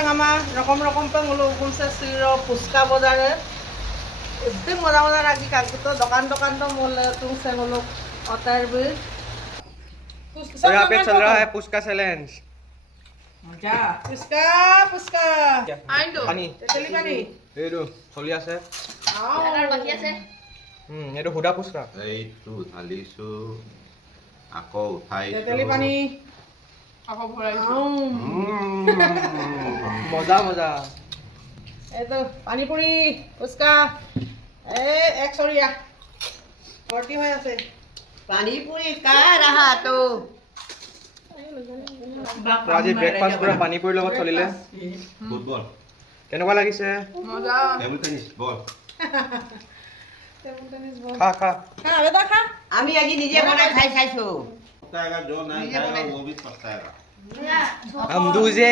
রাঙামা রকম রকম পেঙ্গুলো উকুমসে সিরো ফুচকা বাজারে এতে মজা মজা রাখি কাকু তো দোকান দোকাन तो मोल तुमसे वो लोग अतर भी तो यहाँ पे चल रहा है पुचका चैलेंज मजा पुचका पुचका आइंडो पानी तेतली पानी এইটো চলি আছে আর বাকি আছে এইটো হুদা পুচকা এইটো ঢালিছো আকৌ উঠাইছো তেতলি পানি আকৌ ভৰাইছো মজা মজা এইটো পানী পুৰি পুচকা এক সৰিয়া ভৰ্তি হৈ আছে पानी पूरी का रहा तो আজি ব্ৰেকফাষ্ট পুৰা পানী পুৰি লগত চলিলে ফুটবল কেনেকুৱা লাগিছে মজা table tennis ball table tennis ball খা খা খা বেটা খা আমি আজি নিজে বনাই খাই চাইছো पकताएगा जो नहीं खाएगा वो भी पकताएगा हम दूजे